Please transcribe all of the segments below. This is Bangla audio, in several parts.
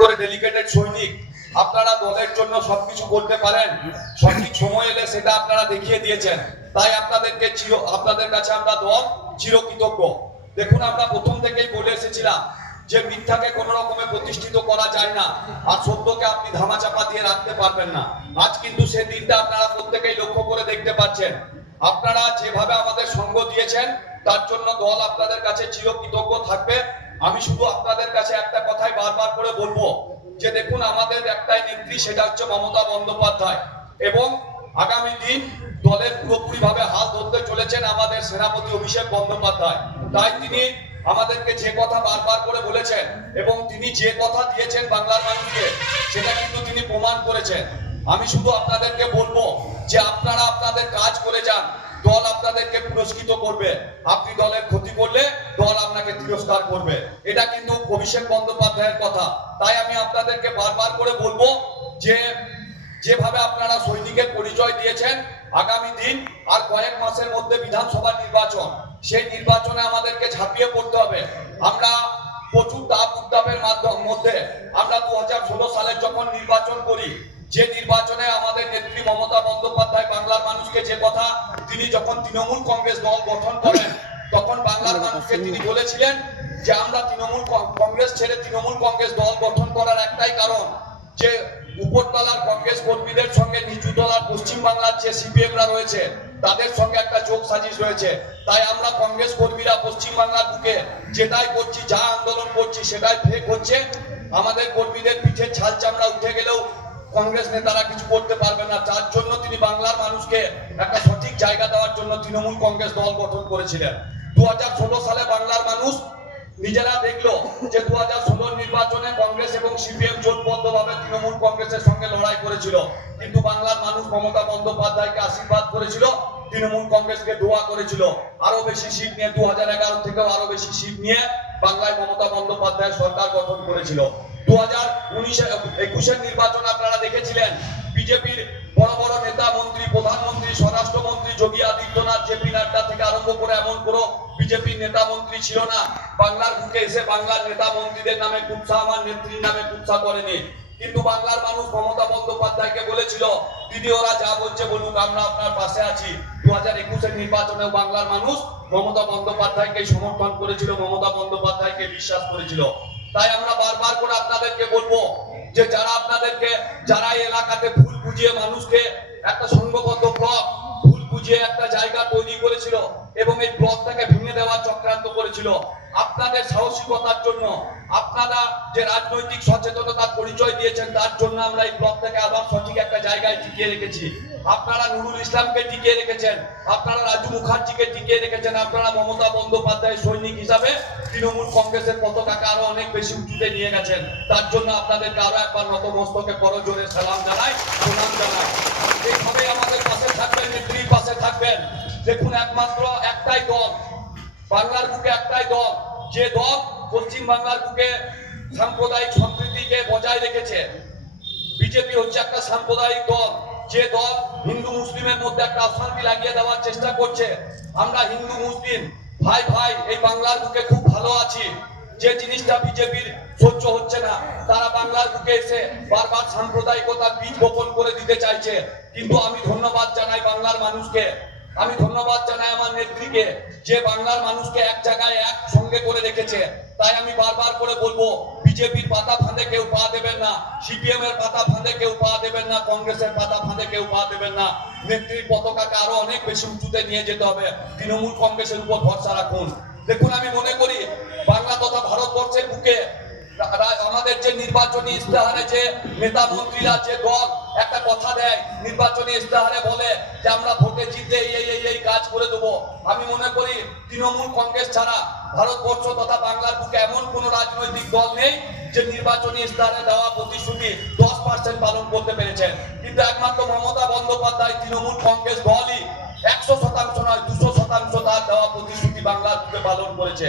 করে ডেলিগেটেড সৈনিক, আপনারা দলের জন্য সবকিছু করতে পারেন, সঠিক সময় এলে সেটা আপনারা দেখিয়ে দিয়েছেন। তাই আপনাদের কাছে আমরা দল চিরকৃতজ্ঞ। দেখুন, আমরা প্রথম থেকেই বলে এসেছিলাম যে মিথ্যাকে কোনো রকমে প্রতিষ্ঠিত করা যায় না, আর সত্যকে আপনি ধামাচাপা দিয়ে রাখতে পারবেন না। আজ কিন্তু সেই দিনটা আপনারা প্রত্যেকেই লক্ষ্য করে দেখতে পাচ্ছেন। আপনারা যেভাবে আমাদের সঙ্গ দিয়েছেন তার জন্য দল আপনাদের কাছে চিরকৃতজ্ঞ থাকবে। আমি শুধু আপনাদের কাছে একটা কথাই বারবার করে বলবো যে দেখুন, আমাদের একটাই নেত্রী, সেটা হচ্ছে মমতা বন্দ্যোপাধ্যায়, এবং আগামী দিন দলের পুরোপুরি ভাবে হাল ধরতে চলেছেন আমাদের সেনাপতি অভিষেক বন্দ্যোপাধ্যায়। তাই তিনি আমাদেরকে যে কথা বারবার করে বলেছেন এবং তিনি যে কথা দিয়েছেন বাংলার মানুষকে, সেটা কিন্তু তিনি প্রমাণ করেছেন। আমি শুধু আপনাদেরকে বলবো যে আপনারা আপনাদের কাজ করে যান, দল আপনাদেরকে পুরস্কৃত করবে। আপনি দলের ক্ষতি করলে দল আপনাকে তিরস্কার করবে, এটা কিন্তু অভিষেক বন্দ্যোপাধ্যায়ের কথা। তাই আমি আপনাদেরকে বারবার করে বলবো যে যেভাবে আপনারা সৈনিকের পরিচয় দিয়েছেন, আগামী দিন আর কয়েক মাসের মধ্যে বিধানসভা নির্বাচন, সেই নির্বাচনে আমাদেরকে ঝাঁপিয়ে পড়তে হবে। আমরা প্রচুর তাপ উত্তাপের মধ্যে আমরা 2016 সালে যখন নির্বাচন করি, যে নির্বাচনে আমাদের নেত্রী মমতা বন্দ্যোপাধ্যায় বাংলার মানুষকে যে কথা, তিনি যখন তৃণমূল কংগ্রেস দল গঠন করেন, তখন বাংলার মানুষকে তিনি বলেছিলেন যে আমরা তৃণমূল কংগ্রেস ছেড়ে তৃণমূল কংগ্রেস দল গঠন করার একটাই কারণ, যে উপরতলার কংগ্রেস কর্মীদের সঙ্গে নিচু তলার পশ্চিম বাংলার যে সিপিএমরা রয়েছে তাদের সঙ্গে একটা যোগ সাজিশ রয়েছে। তাই আমরা কংগ্রেস কর্মীরা পশ্চিম বাংলার বুকে যেটাই করছি, যা আন্দোলন করছি, সেটাই ফেক হচ্ছে। আমাদের কর্মীদের পিঠে ছাল চামড়া উঠে গেলেও কংগ্রেস নেতারা কিছু করতে পারবে না। তার জন্য তিনি বাংলার মানুষকে একটা সঠিক জায়গা দেওয়ার জন্য তৃণমূল কংগ্রেস দল গঠন করেছিলেন। 2016 সালে বাংলার মানুষ নিজেরা দেখলো যে 2016 নির্বাচনে কংগ্রেস এবং সিপিএম জোটবদ্ধভাবে তৃণমূল কংগ্রেসের সঙ্গে লড়াই করেছিল, কিন্তু বাংলার মানুষ মমতা বন্দ্যোপাধ্যায়কে আশীর্বাদ করেছিল, তৃণমূল কংগ্রেসকে দোয়া করেছিল। আরো বেশি সিট নিয়ে 2011 থেকেও আরো বেশি সিট নিয়ে বাংলায় মমতা বন্দ্যোপাধ্যায় সরকার গঠন করেছিল। 2021 নির্বাচন আপনারা দেখেছিলেন, বিজেপির বড় বড় নেতা মন্ত্রী, প্রধানমন্ত্রী, স্বরাষ্ট্রমন্ত্রী যোগী আদিত্যনাথ, জেপি নাড্ডা থেকে আরম্ভ করে এমন কোনো বিজেপির নেতা মন্ত্রী ছিল না বাংলার বুকে এসে বাংলার নেতা মন্ত্রীদের নামে কুৎসা, আমার নেত্রীর নামে কুৎসা করেনি। কিন্তু বাংলার মানুষ মমতা বন্দ্যোপাধ্যায়কে বলেছিল, দিদি ওরা যা বলছে বলুক, আমরা আপনার পাশে আছি। 2021 নির্বাচনেও বাংলার মানুষ মমতা বন্দ্যোপাধ্যায়কে সমর্থন করেছিল, মমতা বন্দ্যোপাধ্যায়কে বিশ্বাস করেছিল। তাই আমরা বারবার করে আপনাদেরকে বলবো যে যারা এলাকাতে ভুল বুঝিয়ে মানুষকে একটা সংঘবদ্ধ ব্লক ভুল বুঝিয়ে একটা জায়গা তৈরি করেছিল এবং এই ব্লকটাকে ভেঙে দেওয়ার চক্রান্ত করেছিল, আপনাদের সাহসিকতার জন্য, আপনারা যে রাজনৈতিক সচেতনতার পরিচয় দিয়েছেন, তার জন্য আমরা এই ব্লকটাকে আবার সঠিক একটা জায়গায় টিকিয়ে রেখেছি। আপনারা নুরুল ইসলামকে টিকিয়ে রেখেছেন, আপনারা রাজু মুখার্জিকে টিকিয়ে রেখেছেন, আপনারা মমতা বন্দ্যোপাধ্যায় সৈনিক হিসাবে তৃণমূল কংগ্রেসের পতাকাকে আরো অনেক বেশি উঁচুতে নিয়ে গেছেন। তার জন্য আপনাদেরকে আরো একবার নতমস্তকে করজোড়ে সালাম জানাই, প্রণাম জানাই। এইভাবে আমাদের পাশে থাকবেন, নেত্রীর পাশে থাকবেন। দেখুন, একমাত্র একটাই দল বাংলার বুকে, একটাই দল, যে দল পশ্চিম বাংলার বুকে সাম্প্রদায়িক সম্প্রীতিকে বজায় রেখেছে। বিজেপি হচ্ছে একটা সাম্প্রদায়িক দল, যে দল হিন্দু মুসলিমের মধ্যে একটা অশান্তি লাগিয়ে দেওয়ার চেষ্টা করছে। আমরা হিন্দু মুসলিম ভাই ভাই এই বাংলার বুকে খুব ভালো আছি। যে জিনিসটা বিজেপির সহ্য হচ্ছে না, তারা বাংলার বুকে এসে বারবার সাম্প্রদায়িকতার বীজ বপন করে দিতে চাইছে। কিন্তু আমি ধন্যবাদ জানাই বাংলার মানুষকে, আমি ধন্যবাদ জানাই আমার নেত্রীকে, যে বাংলার মানুষকে এক জায়গায় একসঙ্গে করে রেখেছে। তাই আমি বারবার করে বলবো, বিজেপির পাতা ফাঁদে কেউ পা দেবেন না, সিপিএম এর পাতা ফাঁদে কেউ পা দেবেন না, কংগ্রেসের পাতা ফাঁদে কেউ পা দেবেন না। নেত্রীর পতাকাকে আরো অনেক বেশি উঁচুতে নিয়ে যেতে হবে, তৃণমূল কংগ্রেসের উপর ভরসা রাখুন। দেখুন, আমি মনে করি বাংলা তথা ভারতবর্ষের বুকে আমাদের যে নির্বাচনী ইস্তেহারে যে নেতা মন্ত্রীরা, যে দল একটা কথা দেয়, নির্বাচনী ইস্তেহারে বলে যে আমরা ভোটে জিতে এই কাজ করে দেবো, আমি মনে করি তৃণমূল কংগ্রেস ছাড়া ভারতবর্ষ তথা বাংলার বুকে এমন কোন রাজনৈতিক দল নেই যে নির্বাচনী ইস্তেহারে দেওয়া প্রতিশ্রুতি 10% পালন করতে পেরেছেন। কিন্তু একমাত্র মমতা বন্দ্যোপাধ্যায় তৃণমূল কংগ্রেস দলই 100% নয় 200% তার দেওয়া প্রতিশ্রুতি বাংলার বুকে পালন করেছে।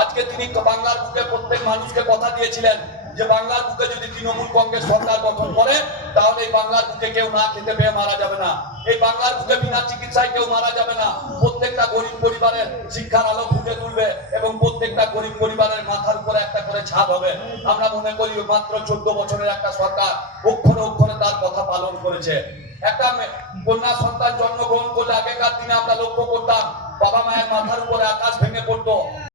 আজকে তিনি বাংলার বুকে প্রত্যেক মানুষকে কথা দিয়েছিলেন যে বাংলার বুকে যদি তৃণমূল কংগ্রেস সরকার গঠন করে, তাহলে এই বাংলার বুকে কেউ না খেতে পেয়ে মারা যাবে না। এই বাংলার বুকে বিনা চিকিৎসায় কেউ মারা যাবে না। প্রত্যেকটা গরিব পরিবারের শিক্ষার আলো ফুটে তুলবে এবং প্রত্যেকটা গরিব পরিবারের মাথার উপরে একটা করে ছাদ হবে। আমরা মনে করি মাত্র 14 বছরের একটা সরকার অক্ষরে অক্ষরে তার কথা পালন করেছে। একটা কন্যা সন্তান জন্মগ্রহণ করলে আগেকার দিনে আমরা লক্ষ্য করতাম বাবা মায়ের মাথার উপরে আকাশ ভেঙে পড়তো,